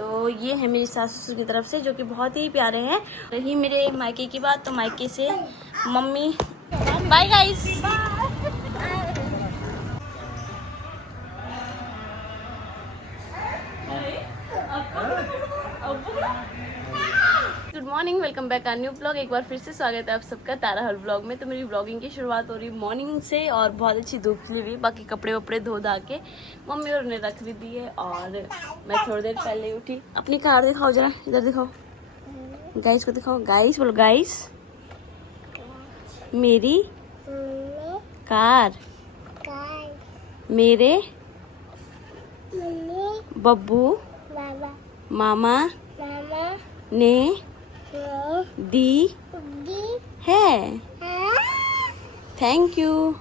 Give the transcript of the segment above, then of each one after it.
तो ये है मेरी सास ससुर की तरफ से, जो कि बहुत ही प्यारे हैं। रही मेरे मायके की बात, तो मायके से mummy. Bye guys. Good morning, welcome back a new blog. एक बार फिर से स्वागत है आप सबका तारा हर ब्लॉग में। तो मेरी ब्लॉगिंग की शुरुआत हो रही मॉर्निंग से और बहुत अच्छी धूप खिली हुई। बाकी कपड़े वपड़े धो धा के मम्मी और ने रख भी दिए और मैं थोड़ी देर पहले उठी। अपनी कार दिखाओ जरा, इधर दिखाओ, गाइस को दिखाओ। गाइस बोलो, गाइस मेरी कार, मेरे बब्बू मामा ने दी है। थैंक यू,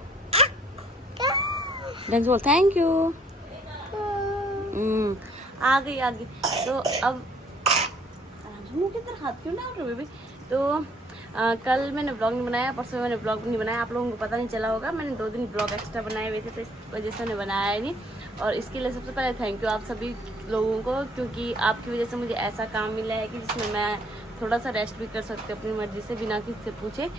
ढंग से बोल, थैंक यू। आ गई। तो अब मुंह की तरह हाथ क्यों डाल रहे हो बेबी। तो कल मैंने ब्लॉग नहीं बनाया, परसों मैंने ब्लॉग नहीं बनाया, आप लोगों को पता नहीं चला होगा। मैंने 2 दिन ब्लॉग एक्स्ट्रा बनाए हुए थे, तो इस वजह से मैंने बनाया ही नहीं। और इसके लिए सबसे पहले थैंक यू आप सभी लोगों को, क्योंकि आपकी वजह से मुझे ऐसा काम मिला है कि जिसमें मैं थोड़ा सा रेस्ट भी कर सकती हूँ अपनी मर्जी से, बिना किसी से पूछे,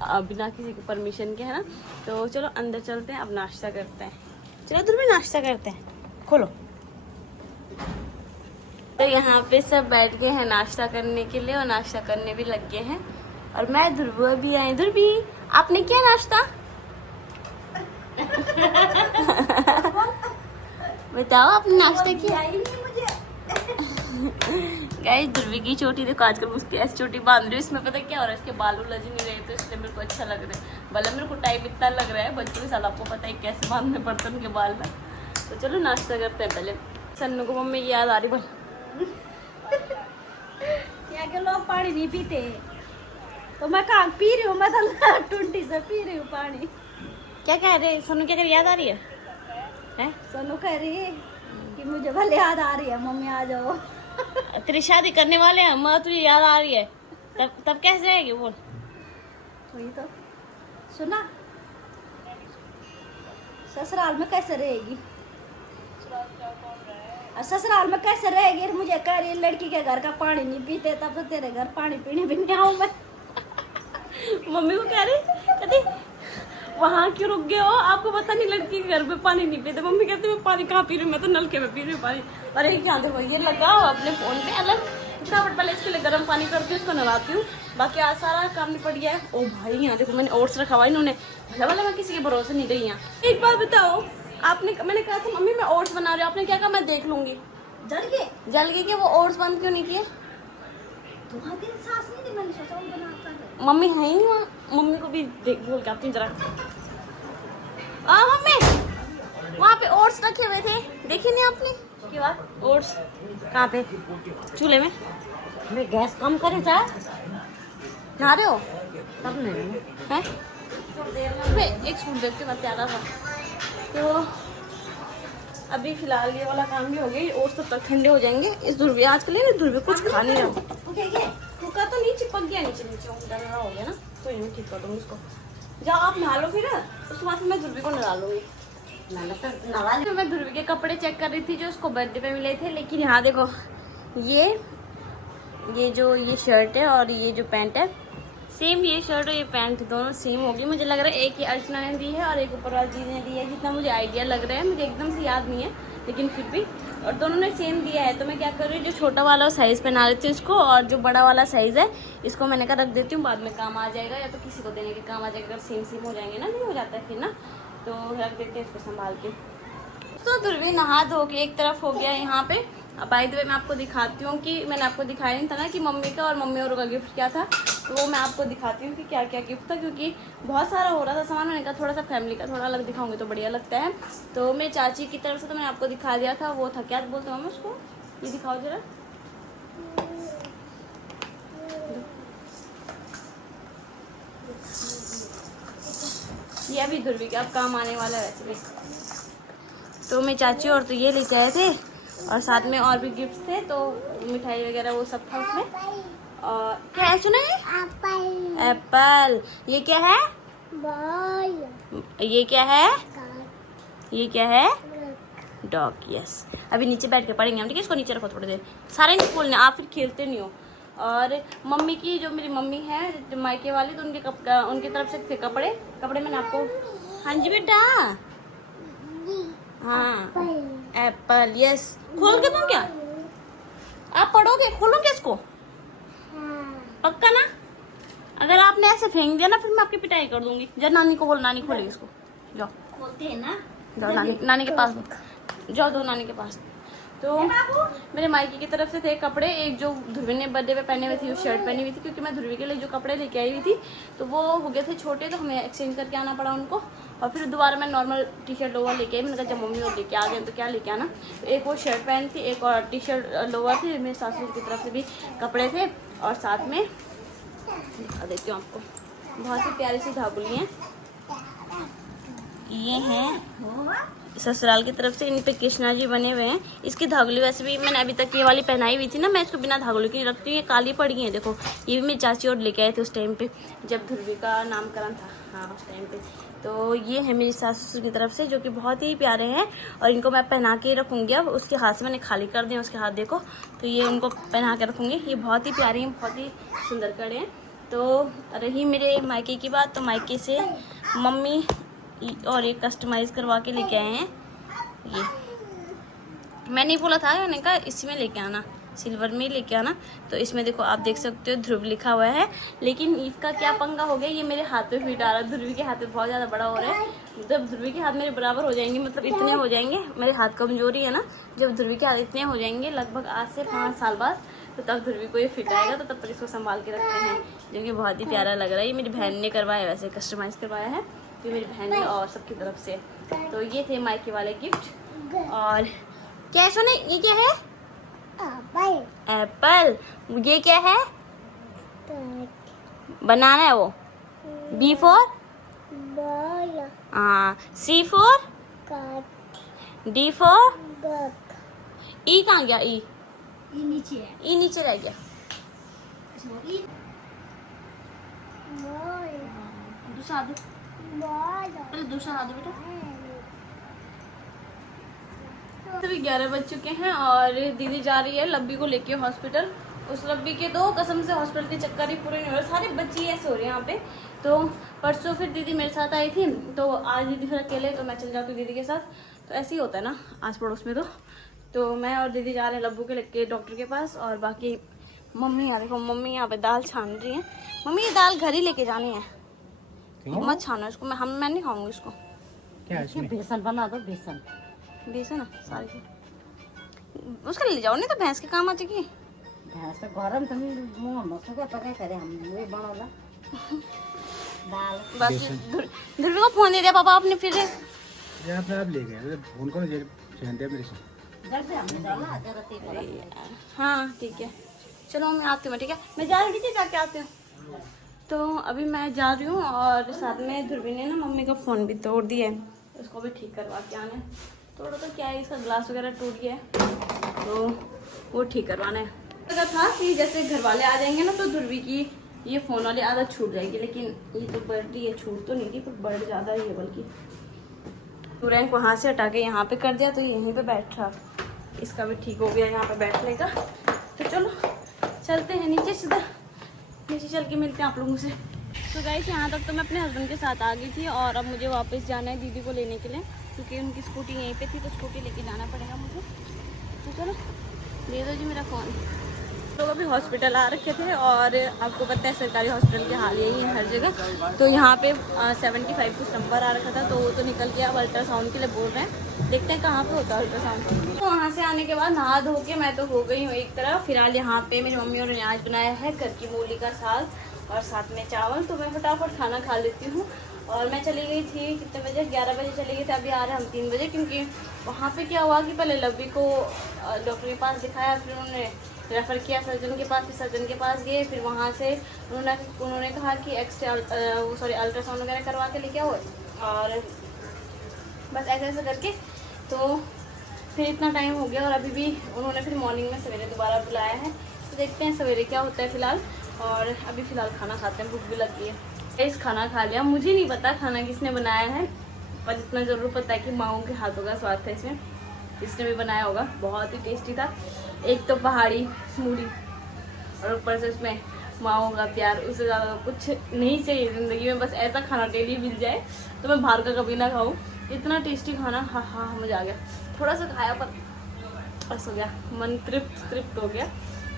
बिना किसी की परमिशन के, है ना। तो चलो अंदर चलते हैं, अब नाश्ता करते हैं। चलो दूर में नाश्ता करते हैं, खोलो। तो यहाँ पे सब बैठ गए हैं नाश्ता करने के लिए और नाश्ता करने भी लग गए हैं। और मैं ध्रुव भी आई। ध्रुवी, आपने किया नाश्ता? बताओ, आपने नाश्ता किया? गाइस ध्रुवी की चोटी देखो, आजकल उसकी ऐसी चोटी बांध रही है। इसमें पता क्या हो रहा है, इसके बाल लज नहीं रहे, तो इसलिए मेरे को अच्छा लग रहा है। भले मेरे को टाइम इतना लग रहा है, बच्चों के साथ आपको पता है कैसे बांधने पड़ते हैं उनके बाल ना। तो चलो नाश्ता करते हैं पहले। सन्नू को मम्मी की याद आ रही, बोल। यहाँ के लोग पानी नहीं पीते, तो मैं कहाँ पी रही हूँ, मैं तो टुंटी से पी रही हूँ पानी। क्या कह रहे सन्नू, क्या कर याद आ रही है? हैं? सोनू कह रही है कि मुझे भले याद आ रही है, मम्मी आ जाओ। तेरी शादी करने वाले हैं, मैं तुझे याद आ रही है, तब कैसे रहेगी बोल। वही तो सुना, ससुराल में कैसे रहेगी, ससुराल में कैसे रहेगी। मुझे कह रही लड़की के घर का पानी नहीं पीते, तब तो तेरे घर पानी पीने भी नहीं आऊँ मैं। मम्मी को कह रही कहती वहाँ क्यों रुक गए हो, आपको पता नहीं लड़की के घर पे पानी नहीं पीते। मम्मी कहती मैं पानी कहाँ पी रही हूँ, मैं तो नलके में पी रही हूँ पानी। अरे क्या देखो, ये लगाओ अपने फोन पे अलग, फटाफट पहले इसके लिए गर्म पानी करती हूँ, इसको नहलाती हूँ, बाकी आज सारा काम निपट गया है। ओ भाई यहाँ देखो, मैंने ओट्स रखा हुआ इन्होंने, भला भला मैं किसी के भरोसे नहीं रही यहाँ। एक बात बताओ, आपने, मैंने कहा था मम्मी मैं ओट्स बना रही हूँ, आपने क्या कहा मैं देख लूंगी। जल गए कि वो ओट्स बंद क्यों नहीं किए? तुम्हारी सास नहीं थी, मैंने सोचा वो बनाता है। मम्मी है ही वहाँ, मम्मी को भी देख बोल के आती हूँ जरा। मम्मी वहाँ पे ओट्स रखे हुए थे, देखे नहीं आपने? उसके बाद ओट्स कहाँ पे? चूल्हे में। मैं गैस कम करूँ क्या? नहा रहे हो? तब नहीं हैं? एक स्पून देखते बाद प्यारा था। तो अभी फिलहाल ये वाला काम भी हो गया, ओट्स तब तक ठंडे हो जाएंगे। इस ध्रुवी आजकल ना ध्रुवी कुछ खा नहीं रहा, कुकर तो नहीं चिपक गया, नीचे डरा हो गया ना, तो यूँ ठीक कर दूँगी उसको। जाओ आप नहा लो, फिर उसके बाद मैं ध्रुवी को नहा लूंगी। तो मैं ध्रुवी के कपड़े चेक कर रही थी जो उसको बर्थडे पे मिले थे, लेकिन यहाँ देखो ये जो ये शर्ट है और ये जो पैंट है, सेम ये शर्ट और ये पैंट दोनों सेम होगी। मुझे लग रहा है एक ही अर्चना ने दी है और एक ऊपर वाली दीदी ने दी है, जितना मुझे आइडिया लग रहा है, मुझे एकदम से याद नहीं है, लेकिन फिर भी, और दोनों ने सेम दिया है। तो मैं क्या कर रही हूँ, जो छोटा वाला साइज़ पहना लेती हूँ इसको, और जो बड़ा वाला साइज़ है इसको मैंने कहा रख देती हूँ, बाद में काम आ जाएगा, या तो किसी को देने के काम आ जाएगा। अगर सेम हो जाएंगे ना, नहीं हो जाता है फिर ना, तो रख देते हैं इसको संभाल के। तो ध्रुवी नहा धो के एक तरफ हो गया यहाँ पे। अब बाय द वे मैं आपको दिखाती हूँ कि मैंने आपको दिखाया नहीं था ना कि मम्मी का और मम्मी और का गिफ्ट क्या था, तो वो मैं आपको दिखाती हूँ कि क्या क्या गिफ्ट था, क्योंकि बहुत सारा हो रहा था सामान। मैंने कहा थोड़ा सा फैमिली का थोड़ा अलग दिखाऊंगी तो बढ़िया लगता है। तो मेरी चाची की तरफ से तो मैंने आपको दिखा दिया था, वो था क्या बोलते हैं मम्मी उसको, ये दिखाओ जरा। ये अभी ध्रुवी का अब काम आने वाला है वैसे भी। तो मेरी चाची और तो ये लेके आए थे, और साथ में और भी गिफ्ट थे, तो मिठाई वगैरह वो सब था उसमें। और क्या है सुना है? एप्पल। ये क्या है? बॉल। ये क्या है? ये क्या है? डॉग। यस, अभी नीचे बैठ के पढ़ेंगे हम, ठीक है? इसको नीचे रखो थोड़ी देर, सारे नहीं खोलने, आप फिर खेलते नहीं हो। और मम्मी की, जो मेरी मम्मी है जो मायके वाली, तो उनकी तरफ से थे कपड़े मैंने आपको। हाँ जी बेटा, हाँ एप्पल। यस, खोल के दूं क्या? आप पढ़ोगे? खोलोगे इसको? पक्का ना? अगर आपने ऐसे फेंक दिया ना फिर मैं आपकी पिटाई कर दूंगी। जब नानी को बोल, नानी खोलेगी इसको। जाओ, खोलते हैं ना, जाओ नानी के पास जाओ, दो नानी के पास। तो मेरे मायके की तरफ से थे कपड़े। एक जो ध्रुवी ने बर्थडे पे पहने हुए थी, वो शर्ट पहनी हुई थी, क्योंकि मैं ध्रुवी के लिए जो कपड़े लेके आई हुई थी तो वो हो गए थे छोटे, तो हमें एक्सचेंज करके आना पड़ा उनको। और फिर दोबारा मैं नॉर्मल टी शर्ट लोवर लेके आई। मैंने कहा जब मम्मी वो लेके आ गए तो क्या लेके आना। तो एक वो शर्ट पहनी थी, एक और टी शर्ट लोवर थी। मेरे सासू की तरफ से भी कपड़े थे, और साथ में दिखा देती हूँ आपको, बहुत ही प्यारी सी धागुली हैं। ये हैं ससुराल की तरफ से, इन पे कृष्णा जी बने हुए हैं। इसकी धागुली वैसे भी मैंने अभी तक ये वाली पहनाई हुई थी ना, मैं इसको बिना धागुली की रखती हूँ। ये काली पड़ गई है, देखो। ये भी मेरी चाची और लेके आए थे उस टाइम पे, जब ध्रुवी का नामकरण था। हाँ, उस टाइम पे। तो ये है मेरी सास ससुर की तरफ से, जो कि बहुत ही प्यारे हैं, और इनको मैं पहना के रखूँगी। अब उसके हाथ से मैंने खाली कर दिया, उसके हाथ देखो, तो ये उनको पहना के रखूँगी। ये बहुत ही प्यारी हैं, बहुत ही सुंदर कड़े हैं। तो रही मेरे मायके की बात, तो मायके से मम्मी और ये कस्टमाइज करवा के लेके आए हैं। ये मैंने ही बोला था, मैंने कहा इसी में लेके आना, सिल्वर में ही लेके आना। तो इसमें देखो, आप देख सकते हो ध्रुव लिखा हुआ है, लेकिन इसका क्या पंगा हो गया, ये मेरे हाथ पे फिट आ रहा है। ध्रुवी के हाथ पे बहुत ज़्यादा बड़ा हो रहा है। जब ध्रुवी के हाथ मेरे बराबर हो जाएंगे, मतलब इतने हो जाएंगे, मेरे हाथ कमजोरी है ना, जब ध्रुवी के हाथ इतने हो जाएंगे लगभग आज से 5 साल बाद, तो तब ध्रुवी को ये फिट आएगा। तो तब तक इसको संभाल के रखते हैं, जो कि बहुत ही प्यारा लग रहा है। ये मेरी बहन ने करवाया, वैसे कस्टमाइज़ करवाया है, तो मेरी बहन ने और सबकी तरफ से। तो ये थे मायके वाले गिफ्ट। और क्या सोने, ये क्या है? एप्पल। ये क्या है? बनाना है वो। B for C for D for E. कहाँ गया ई? नीचे है, ई नीचे रह गया। दूसरा दो, पहले दूसरा दो बेटा। अभी 11 बज चुके हैं और दीदी जा रही है लब्बी को लेके हॉस्पिटल। उस लब्बी के तो कसम से हॉस्पिटल के चक्कर ही पूरे नहीं हो रहे, सारे बच्चे ऐसे हो रहे हैं यहाँ पे। तो परसों फिर दीदी मेरे साथ आई थी, तो आज दीदी फिर अकेले, तो मैं चल जाती हूँ दीदी के साथ। तो ऐसे ही होता है ना आस पड़ोस में। तो मैं और दीदी जा रहे हैं लब्बू के लेके डॉक्टर के पास, और बाकी मम्मी यहाँ देखो, मम्मी यहाँ पे दाल छान रही है। मम्मी ये दाल घर ही लेके जानी है, मत छानो इसको। मैं नहीं खाऊंगी इसको। क्या इसमें? बेसन बना दो, बेसन बेसन है सारी, उसका ले जाओ, नहीं तो भैंस के काम आ जाएगी। भैंस गरम तुम मुंह मसुगा तो क्या करे, हम ये बनोला दाल। बस ध्रुवी को फोन दे दिया पापा आपने फिर। ये आपने आप ले गए, फोन करो, जे चैन दे मेरे से। घर से हमने डाला जरूरत है। हाँ ठीक है, चलो मैं आती हूँ, ठीक है? मैं जा रही थी, जाके आती हूँ। तो अभी मैं जा रही हूँ, और साथ में ध्रुवी ने ना मम्मी का फ़ोन भी तोड़ दिया है, उसको भी ठीक करवा के आना है। थोड़ा तो क्या है, इसका ग्लास वगैरह टूट गया है, तो वो ठीक करवाना है। लगा था कि जैसे घर वाले आ जाएंगे ना, तो ध्रुवी की ये फ़ोन वाली आदत छूट जाएगी, लेकिन ये तो बढ़ रही है, छूट तो नहीं थी पर बढ़ ज़्यादा ही है। बल्कि रैंक वहाँ से हटा के यहाँ पे कर दिया, तो यहीं पे बैठ रहा, इसका भी ठीक हो गया यहाँ पे बैठने का। तो चलो चलते हैं नीचे, सीधा नीचे चल के मिलते हैं आप लोगों से। तो गाइस यहाँ तक तो मैं अपने हस्बैंड के साथ आ गई थी, और अब मुझे वापस जाना है दीदी को लेने के लिए, क्योंकि उनकी स्कूटी यहीं पे थी, तो स्कूटी लेके जाना पड़ेगा मुझे। तो चलो दे दो जी मेरा फ़ोन। लोग अभी हॉस्पिटल आ रखे थे, और आपको पता है सरकारी हॉस्पिटल के हाल यही है हर जगह। तो यहाँ पे 75 कुछ नंबर आ रखा था, तो वो तो निकल गया। अब अल्ट्रासाउंड के लिए बोल रहे हैं, देखते हैं कहाँ पे होता है अल्ट्रासाउंड। तो वहाँ से आने के बाद नहा धो के मैं तो हो गई हूँ एक तरफ। फिलहाल यहाँ पे मेरी मम्मी और ने आज बनाया है घर की मूली का साग, और साथ में चावल। तो मैं फटाफट खाना खा लेती हूँ। और मैं चली गई थी कितने बजे, 11 बजे चली गई थी, अभी आ रहे हैं हम 3 बजे। क्योंकि वहाँ पे क्या हुआ कि पहले लब्बी को डॉक्टर के पास दिखाया, फिर उन्होंने रेफ़र किया सर्जन के पास, फिर सर्जन के पास गए, फिर वहाँ से उन्होंने कहा कि अल्ट्रासाउंड वगैरह करवा के लेके आओ। और बस ऐसे ऐसे करके तो फिर इतना टाइम हो गया, और अभी भी उन्होंने फिर मॉर्निंग में सवेरे दोबारा बुलाया है। तो देखते हैं सवेरे क्या होता है फ़िलहाल। और अभी फ़िलहाल खाना खाते हैं, भूख भी लगी है। इस खाना खा लिया, मुझे नहीं पता खाना किसने बनाया है, पर इतना ज़रूर पता है कि माँओं के हाथों का स्वाद था इसमें। इसने भी बनाया होगा, बहुत ही टेस्टी था। एक तो पहाड़ी मूली और ऊपर से उसमें माओ का प्यार, उससे ज़्यादा कुछ नहीं चाहिए ज़िंदगी में। बस ऐसा खाना डेली मिल जाए तो मैं बाहर का कभी ना खाऊं। इतना टेस्टी खाना, हाँ हाँ मज़ा आ गया। थोड़ा सा खाया पर बस हो गया, मन तृप्त हो गया।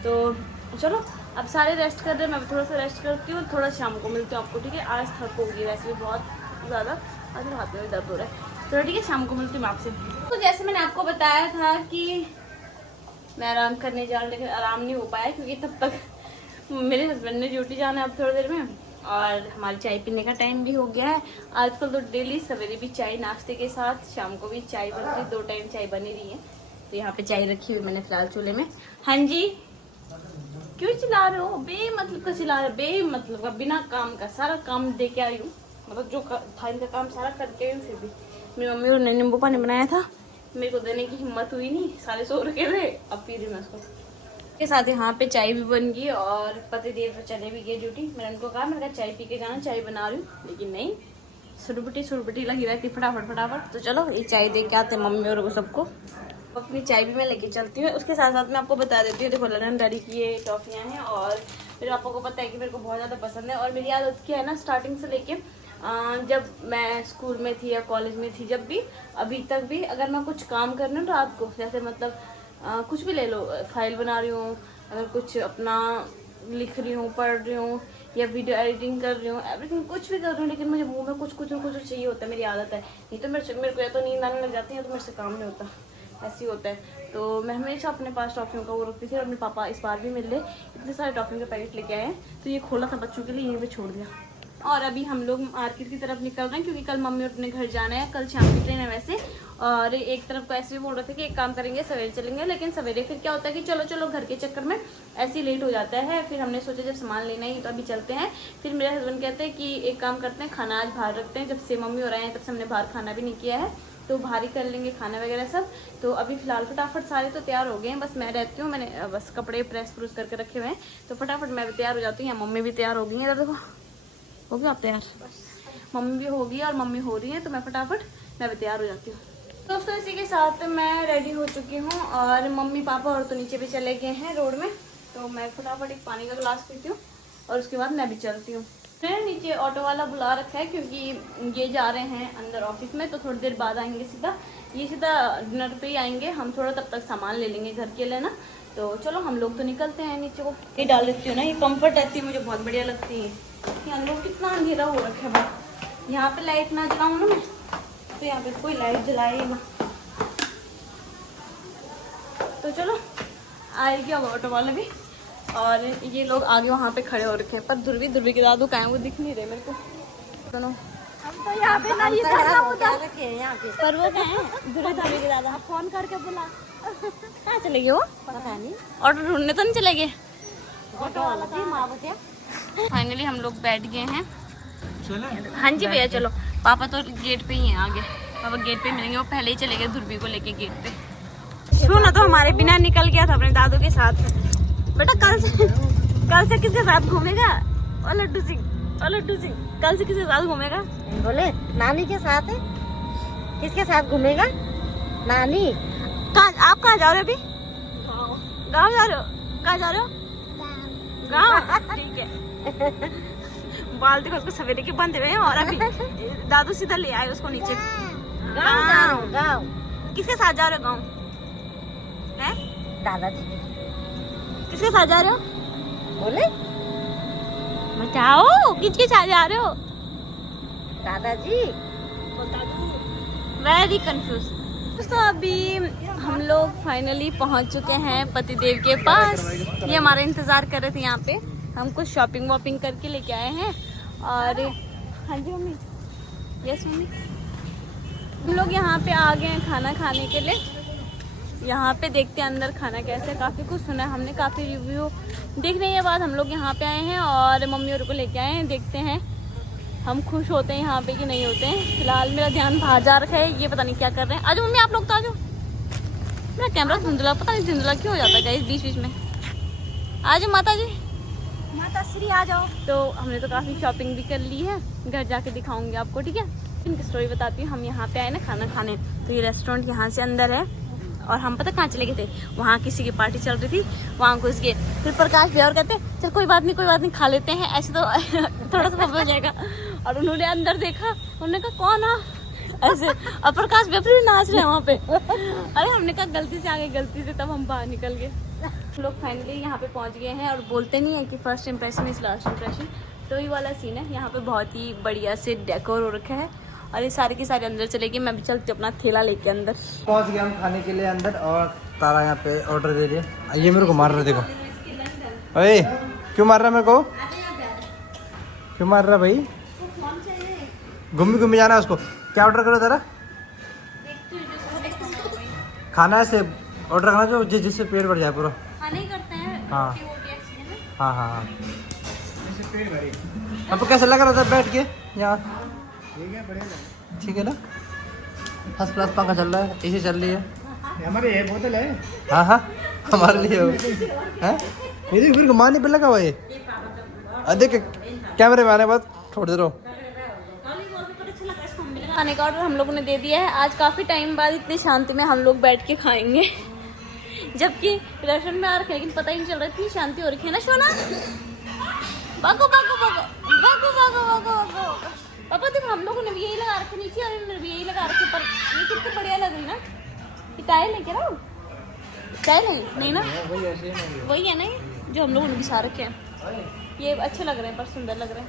तो चलो अब सारे रेस्ट कर रहे हैं, मैं भी थोड़ा सा रेस्ट करती हूँ, थोड़ा शाम को मिलती हूँ आपको, ठीक है। आज थक होगी वैसे भी बहुत ज़्यादा, आज हाथ में भी दर्द हो रहा है। तो ठीक है, शाम को मिलती हूँ आपसे। तो जैसे मैंने आपको बताया था कि मैं आराम करने जा रही, लेकिन आराम नहीं हो पाया क्योंकि तब तक मेरे हस्बैंड ने ड्यूटी जाना है अब थोड़ी देर में, और हमारी चाय पीने का टाइम भी हो गया है। आजकल तो डेली सवेरे भी चाय नाश्ते के साथ, शाम को भी चाय बनती है, 2 टाइम चाय बनी रही है। तो यहाँ पे चाय रखी हुई मैंने फिलहाल चूल्हे में। हाँ जी, क्यों चिल्ला रहे हो? बेमतलब का चिल्ला रहे, बेमतलब का, बिना काम का सारा काम दे के आई हूँ, मतलब जो था इनका काम सारा करके आई हूँ। फिर भी मेरी मम्मी ने नींबू पानी बनाया था, मेरे को देने की हिम्मत हुई नहीं, सारे सो रखे थे, अब पी रही मैं उसको। के साथ यहाँ पे चाय भी बन गई और पति देव चले भी गए ड्यूटी। मैंने उनको कहा, मैंने कहा चाय पी के जाना, चाय बना रही हूँ, लेकिन नहीं, सुरबटी लगी रहती फटाफट। तो चलो ये चाय दे के आते मम्मी और सबको। अपनी चाय भी मैं लेके चलती हूँ। उसके साथ साथ मैं आपको बता देती हूँ, देखो ललन डैडी की ये टॉफियाँ हैं और मेरे पापा को पता है कि मेरे को बहुत ज़्यादा पसंद है। और मेरी आदत क्या है ना, स्टार्टिंग से लेके जब मैं स्कूल में थी या कॉलेज में थी, जब भी अभी तक भी, अगर मैं कुछ काम कर रही हूँ रात को, जैसे मतलब कुछ भी ले लो, फाइल बना रही हूँ, अगर कुछ अपना लिख रही हूँ, पढ़ रही हूँ, या वीडियो एडिटिंग कर रही हूँ, एवरीथिंग कुछ भी कर रही हूँ, लेकिन मुझे मुंह में कुछ चाहिए होता है, मेरी आदत है। नहीं तो मेरे को या तो नींद आने लग जाती है, तो मेरे से काम नहीं होता, ऐसे ही होता है। तो मैं हमेशा अपने पास टॉफियों का वो रखती थी, और अपने पापा इस बार भी मिल रहे, इतने सारे टॉफियों के पैकेट लेके आए हैं। तो ये खोला था बच्चों के लिए, यहीं पे छोड़ दिया। और अभी हम लोग मार्केट की तरफ निकल रहे हैं, क्योंकि कल मम्मी अपने घर जाना है, कल शाम की ट्रेन है वैसे। और एक तरफ को ऐसे भी बोल रहे थे कि एक काम करेंगे, सवेरे चलेंगे, लेकिन सवेरे फिर क्या होता है कि चलो घर के चक्कर में ऐसे ही लेट हो जाता है। फिर हमने सोचा जब सामान लेना ही तो अभी चलते हैं। फिर मेरे हस्बैंड कहते हैं कि एक काम करते हैं, खाना आज बाहर रखते हैं। जब से मम्मी हो रहे हैं तब से हमने बाहर खाना भी नहीं किया है, तो बाहर ही कर लेंगे खाना वगैरह सब। तो अभी फिलहाल फटाफट सारे तो तैयार हो गए हैं, बस मैं रहती हूँ, मैंने बस कपड़े प्रेस करके रखे हुए हैं, तो फटाफट मैं भी तैयार हो जाती हूँ। या मम्मी भी तैयार हो गई है, देखो हो गया आप तैयार, मम्मी भी होगी और मम्मी हो रही है, तो मैं भी तैयार हो जाती हूँ। दोस्तों इसी के साथ मैं रेडी हो चुकी हूँ, और मम्मी पापा और तो नीचे भी चले गए हैं रोड में। तो मैं फटाफट एक पानी का गिलास पीती हूँ और उसके बाद मैं भी चलती हूँ। मैंने नीचे ऑटो वाला बुला रखा है, क्योंकि ये जा रहे हैं अंदर ऑफिस में, तो थोड़ी देर बाद आएंगे सीधा, ये सीधा डिनर पे ही आएंगे। हम थोड़ा तब तक सामान ले लेंगे घर के लिए ना। तो चलो हम लोग तो निकलते हैं नीचे को। ये डाल देती हूँ ना, ये कम्फर्ट रहती है, मुझे बहुत बढ़िया लगती है। यहाँ लोग कितना अंधेरा हो रखा है, यहाँ पे लाइट ना जलाऊँ ना मैं, तो यहाँ पे कोई लाइट जलाए ना। तो चलो आएगी अब ऑटो वाला भी, और ये लोग आगे वहाँ पे खड़े हो रखे हैं। पर ध्रुवी के दादू कहाँ है, वो दिख नहीं रहे मेरे को दोनों। हम तो यहाँ पे नहीं पर वो कहाँ है ध्रुवी के दादा? फोन करके बुला। कहाँ चले गए वो? पता नहीं, ऑटो ढूंढने तो नहीं चले गए? ऑटो वाला थी माँ बच्चे। फाइनली हम लोग बैठ गए हैं। हाँ जी भैया चलो। पापा तो गेट पे ही हैं आगे, पापा गेट पे मिलेंगे, वो पहले ही चले गए ध्रुवी को लेके गेट पे। सुना तो हमारे बिना निकल गया था अपने दादू के साथ। बेटा कल से किसके साथ घूमेगा? और लड्डू सिंह कल से किसके साथ घूमेगा? बोले नानी के साथ है। किसके साथ घूमेगा? नानी। आप कहाँ जा रहे हो अभी? गाँव जा रहे हो? कहाँ जा रहे हो? गाँव। ठीक है। बाल देखो उसको सवेरे के बंधे हुए हैं, और अभी दादू सीधा ले आए उसको नीचे। गाँव। किसके साथ जा रहे हो गाँव? हैं? दादाजी। किसके साथ जा रहे हो? बोले बताओ किसके साथ जा रहे हो? दादाजी। Very confuse. दोस्तों अभी हम लोग फाइनली पहुंच चुके हैं पतिदेव के पास। ये हमारा इंतजार कर रहे थे यहाँ पे, हम कुछ शॉपिंग वॉपिंग करके लेके आए हैं। और हाँ जी मम्मी, यस मम्मी, हम लोग यहाँ पे आ गए हैं खाना खाने के लिए। यहाँ पे देखते हैं अंदर खाना कैसे है, काफ़ी कुछ सुना है हमने, काफ़ी रिव्यू देखने के बाद हम लोग यहाँ पे आए हैं और मम्मी और को लेके आए हैं। देखते हैं हम खुश होते हैं यहाँ पे कि नहीं होते हैं। फिलहाल मेरा ध्यान बाहर जा रखा है, ये पता नहीं क्या कर रहे हैं। आज मम्मी आप लोग तो आ जाओ, मेरा कैमरा धुंधला, पता नहीं धुंधला क्यों हो जाता है बीच में। आ जाओ माता जी, माता श्री आ जाओ। तो हमने तो काफ़ी शॉपिंग भी कर ली है, घर जाके दिखाऊंगी आपको, ठीक है। इनकी स्टोरी बताती हूँ। हम यहाँ पे आए ना खाना खाने, तो ये रेस्टोरेंट यहाँ से अंदर है और हम पता कहाँ चले गए थे, वहाँ किसी की पार्टी चल रही थी, वहाँ घुस गए। फिर प्रकाश भैया और कहते चल कोई बात नहीं खा लेते हैं, ऐसे तो थोड़ा सा प्रॉब्लम हो जाएगा। और उन्होंने अंदर देखा, उन्होंने कहा कौन आ ऐसे, और प्रकाश भैया फिर नाच रहे हैं वहाँ पे। अरे हमने कहा गलती से आ गए, गलती से, तब हम बाहर निकल गए। हम लोग फाइनली यहाँ पे पहुँच गए हैं और बोलते नहीं है कि first impression is last impression, तो ये वाला सीन है। यहाँ पे बहुत ही बढ़िया से डेकोर हो रखा है और ये सारे के सारे अंदर चले गए। मैं भी चलती हूँ अपना थैला लेके अंदर। पहुंच गए हम खाने के लिए अंदर और तारा यहाँ पे ऑर्डर दे रही है। ये मेरे को मार रहा है, देखो। अरे क्यों मार रहा है मेरे को, क्यों मार रहा है भाई? घूमी जाना है उसको। क्या ऑर्डर करो तारा? खाना है से ऑर्डर करना जो जिससे पेट भर जाए पूरा। खाना ही करते हैं। हाँ हाँ। आपको कैसा लग रहा था बैठ के यहाँ? ठीक है, बढ़िया, ठीक है ना। फर्स्ट क्लास पंखा चल रहा है, एसी चल रही है। हमारे ये बोतल है। हाँ हमारे लिए हो है। मेरी फिर घुमाने पे लगा हुआ ये। देख कैमरे में आने के बाद छोड़ दे रहा हूँ। खाने का ऑर्डर हम लोगों ने दे दिया है। आज काफ़ी टाइम बाद इतनी शांति में हम लोग बैठ के खाएंगे, जबकि रेस्टोरेंट में आ रखे लेकिन पता ही नहीं चल रहा, इतनी शांति हो रखी है ना शोना। बागो पापा देखो, हम लोगों ने भी यही लगा रखे नीचे और इन्होंने भी यही लगा रखे, पर ये कितनी बढ़िया लग रही ना। ये टाइल है क्या ना? टाइल नहीं ना, वही है ना ये जो हम लोगों ने बिछा रखे हैं। ये अच्छे लग रहे हैं, पर सुंदर लग रहे हैं।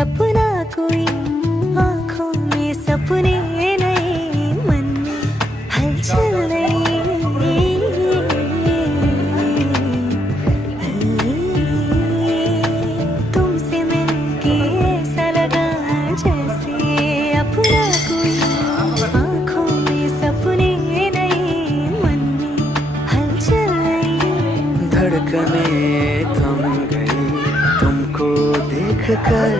अपना कोई आँखों में सपने नहीं, मन में हलचल नहीं। तुमसे मिलके ऐसा लगा जैसे अपना कोई आँखों में सपने नहीं, मन में हलचल नहीं। धड़कने थम गई तुमको देख कर,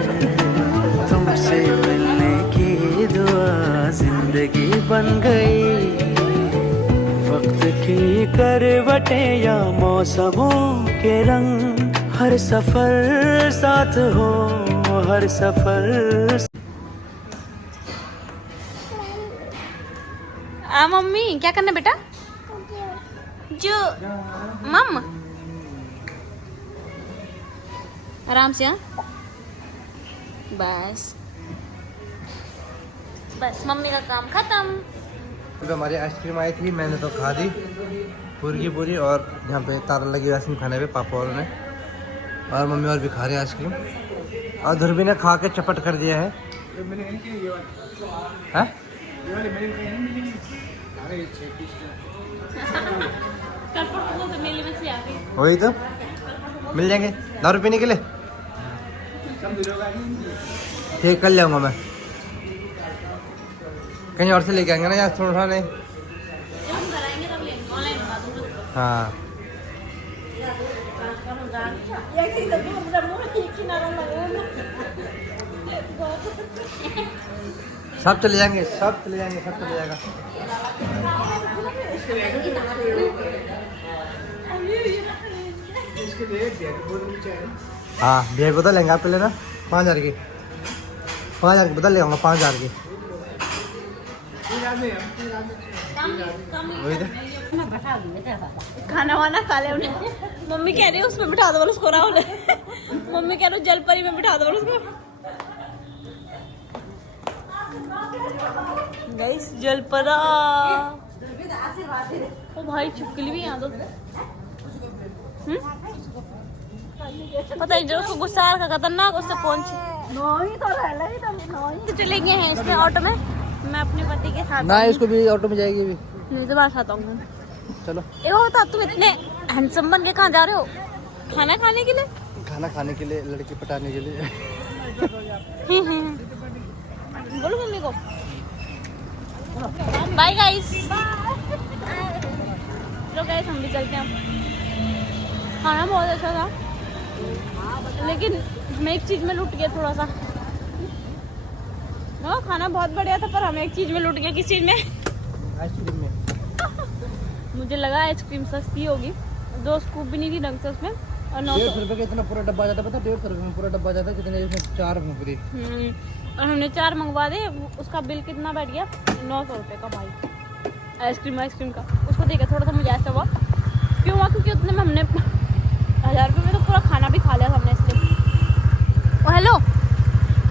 तुमसे मिलने की दुआ जिंदगी बन गई। वक्त की करवटें या मौसमों के रंग, हर सफर साथ हो, हर सफर। मम्मी क्या करना बेटा? जो मम आराम से। हाँ बस मम्मी का काम खत्म। तो हमारी आइसक्रीम आई थी, मैंने तो खा दी पूरी की पूरी। और यहाँ पे तारा लगी आइसक्रीम खाने पे, पापा और ने और मम्मी और भी खा रहे हैं आइसक्रीम। और ध्रुवी ने खा के चपट कर दिया है। वही तो मिल जाएंगे 10 रुपये के लिए। ठीक कर जाऊंगा मैं, कहीं और से लेके आएंगे ना यार, थोड़ा नहीं। हाँ सब चले जाएंगे, सब चले जाएंगे, सब चले जाएगा। हाँ बियर बोतल लेंगे आप पहले ना, 5000 की, 5000 की बोतल ले आऊँगा, 5000 की। वही तो खाना वाना खा ले उन्हें। मम्मी कह रही है उसमें बिठा दो बोलो उसको, राहुल मम्मी कह रही जलपरी में बिठा दो बोलो उसको। गाइस जलपरा, ओ भाई छिपकली भी यहाँ दो। पता नहीं जो उसको गुस्सा का खतरनाक, उससे पहुंच तो चले गए हैं इसमें ऑटो में। मैं अपने पति के साथ ना, इसको भी ऑटो में जाएगी भी। नहीं तो बात खाता हूँ। चलो होता तुम इतने हैंडसम बन के कहाँ जा रहे हो? खाना खाने के लिए? खाना खाने के लिए, लड़की पटाने के लिए। बोलो मम्मी को बाय गाइस। चलो गाइस हम भी चलते हैं। खाना बहुत अच्छा था, लेकिन मैं एक चीज में लूट गया थोड़ा सा। खाना बहुत बढ़िया था पर हम एक चीज में लूट गए। किस चीज में? आइसक्रीम में। मुझे लगा आइसक्रीम सस्ती होगी, 2 स्कूप भी नहीं थी ढंग से उसमें, और 900 150 रुपये का इतना पूरा डब्बा जाता है, पता 150 रुपये में पूरा डब्बा जाता है, कितने इसमें 4 पूरी। और हमने 4 मंगवा दे, उसका बिल कितना बैठ गया, 900 रुपये का भाई, आइसक्रीम का। उसको देखा थोड़ा सा मुझे ऐसा हुआ, क्यों हुआ, क्योंकि उतने में हमने 1000 रुपये में तो पूरा खाना भी खा लिया हमने इसलिए। ओ हेलो,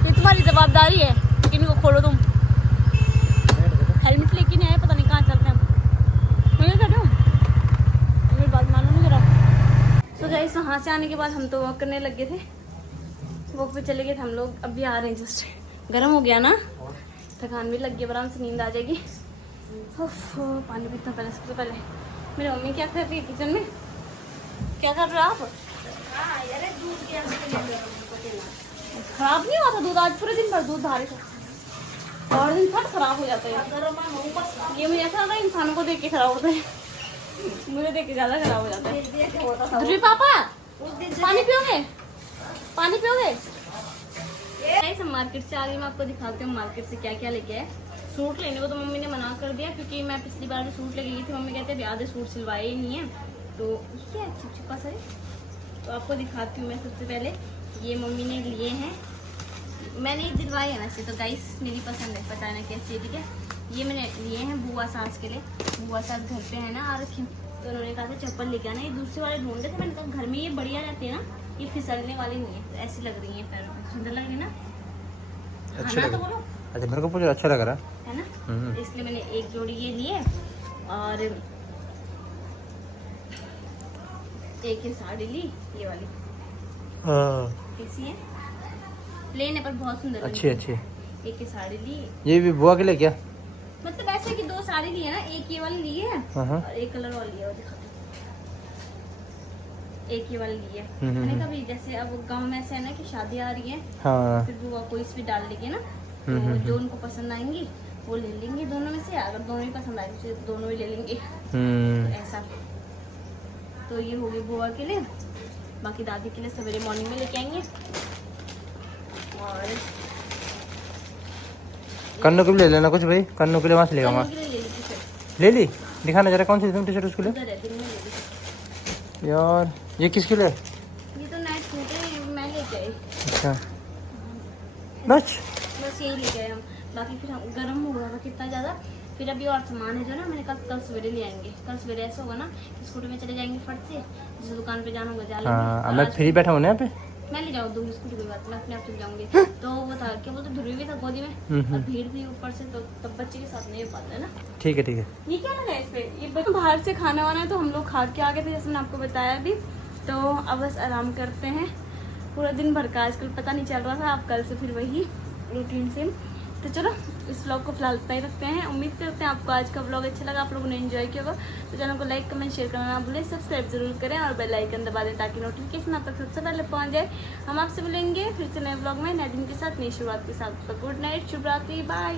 ये तुम्हारी जवाबदारी है कि इनको खोलो तुम। हेलमेट लेके नहीं आए, पता नहीं कहाँ चलते हैं मुझे कह रहे हो, मेरी बात मानो नहीं जरा। तो गाइस वहाँ से आने के बाद हम तो वॉक करने लग गए थे, वॉक पे चले गए थे हम लोग। अभी आ रहे हैं जस्ट, गर्म हो गया ना, थकान भी लग गई, आराम से नींद आ जाएगी। पानी पीता पहले, सबसे पहले। मेरी मम्मी क्या कर रही है किचन में, क्या कर रहे हो आप? खराब नहीं हुआ था दूध, आज पूरे दिन भर दूध धारे था, और दिन फट खराब हो जाता है। ये मुझे ऐसा लगा इंसानों को देख के खराब होता है, मुझे देख के ज्यादा खराब हो जाता है। ध्रुवी पापा पानी पियोगे, पानी पियोगे? हम मार्केट से आ गए, मैं आपको दिखाती हूँ मार्केट से क्या क्या लेके आए। सूट लेने को तो मम्मी ने मना कर दिया, क्योंकि मैं पिछली बार जो सूट लेके गई थी, मम्मी कहते हैं आधे सूट सिलवाए ही नहीं है, तो क्या चिपचिपा सा है। तो आपको दिखाती हूँ मैं। सबसे पहले ये मम्मी ने लिए हैं, मैंने ये दिलवाए हैं वैसे तो गाइस, मेरी पसंद है, पता ना कैसी है, ठीक है। ये मैंने लिए हैं बुआ सास के लिए, बुआ सास घर पे है ना आ रखी, तो उन्होंने कहा था चप्पल लेके आना। ये दूसरे वाले ढूंढ रहे थे, मैंने कहा घर में ये बढ़िया रहती है ना, ये फिसलने वाली नहीं है, तो ऐसी लग रही है पैरों में, सुंदर लग रही है ना, अच्छा तो बोलो। अच्छा, मेरे को पूरा अच्छा लग रहा है ना, इसलिए मैंने एक जोड़ी ये लिए, और एक ही साड़ी ली, ये वाली कैसी है, प्लेन है पर बहुत सुंदर अच्छी अच्छी। एक ही साड़ी ली, ये भी बुआ के लिए क्या, मतलब ऐसे कि 2 साड़ी ली है ना, एक ये वाली ली है और एक कलर वाली है, वो दिखाती हूँ। एक ये वाली ली है, मैंने कभी जैसे अब गांव में ऐसे है ना कि शादी आ रही है, हाँ। फिर बुआ को इस भी डाल लेंगे ना, तो जो उनको पसंद आएंगी वो ले लेंगे दोनों में से, अगर दोनों ही पसंद आएंगे तो दोनों ही ले लेंगे, तो ऐसा। तो ये होगी बुआ के लिए, बाकी दादी के लिए सवेरे मॉर्निंग में लेके आएंगे। और कन्नू के लिए ले लेना कुछ भाई, कन्नू के लिए वहाँ से लेगा, वहाँ ले ली टी-शर्ट, ले ली, दिखाना जरा कौन सी तुम टी-शर्ट उसके लिए। उधर है, दिन में ले ली। यार ये किसके लिए, ये तो नाइट सूट है, मैं लेके आई। अच्छा बस यही लेके आए हम, बाकी फिर हम गर्म हो गया था कितना ज़्यादा, फिर अभी और सामान है जो ना, मैंने कल सवेरे ले आएंगे। कल सवेरे ऐसा होगा ना, स्कूटी में चले जाएंगे फट से, जिस दुकान पे जाना होगा जा लेंगे। हाँ, मैं फ्री बैठा हूँ ना यहाँ पे, मैं ले जाऊँ दूंगी स्कूटी, कोई बात नहीं, मैं अपने आप चले जाऊंगी। तो वो था क्या बोलते, ध्रुवी भी था गोदी में, और भीड़ भी ऊपर से, तो तब बच्चे के साथ नहीं हो पाता है ना। ठीक है ठीक है। ये क्या लगा इस पे, ये बाहर से खाना वाना तो हम लोग खा के आ गए थे, जैसे मैंने आपको बताया अभी। तो अब बस आराम करते हैं, पूरा दिन भर का आजकल पता नहीं चल रहा था, अब कल से फिर वही रूटीन सेम। तो चलो इस व्लॉग को फिलहाल इतना ही रखते हैं। उम्मीद करते हैं आपको आज का व्लॉग अच्छा लगा, आप लोगों ने एंजॉय किया होगा। तो चैनल को लाइक कमेंट शेयर करना ना भूलें, सब्सक्राइब जरूर करें और बेल आइकन दबा दें, ताकि नोटिफिकेशन आप तक सबसे पहले पहुंच जाए। हम आपसे मिलेंगे फिर से नए व्लॉग में नए दिन के साथ, नई शुरुआत के साथ। तो गुड नाइट, शुभ रात्रि, बाय।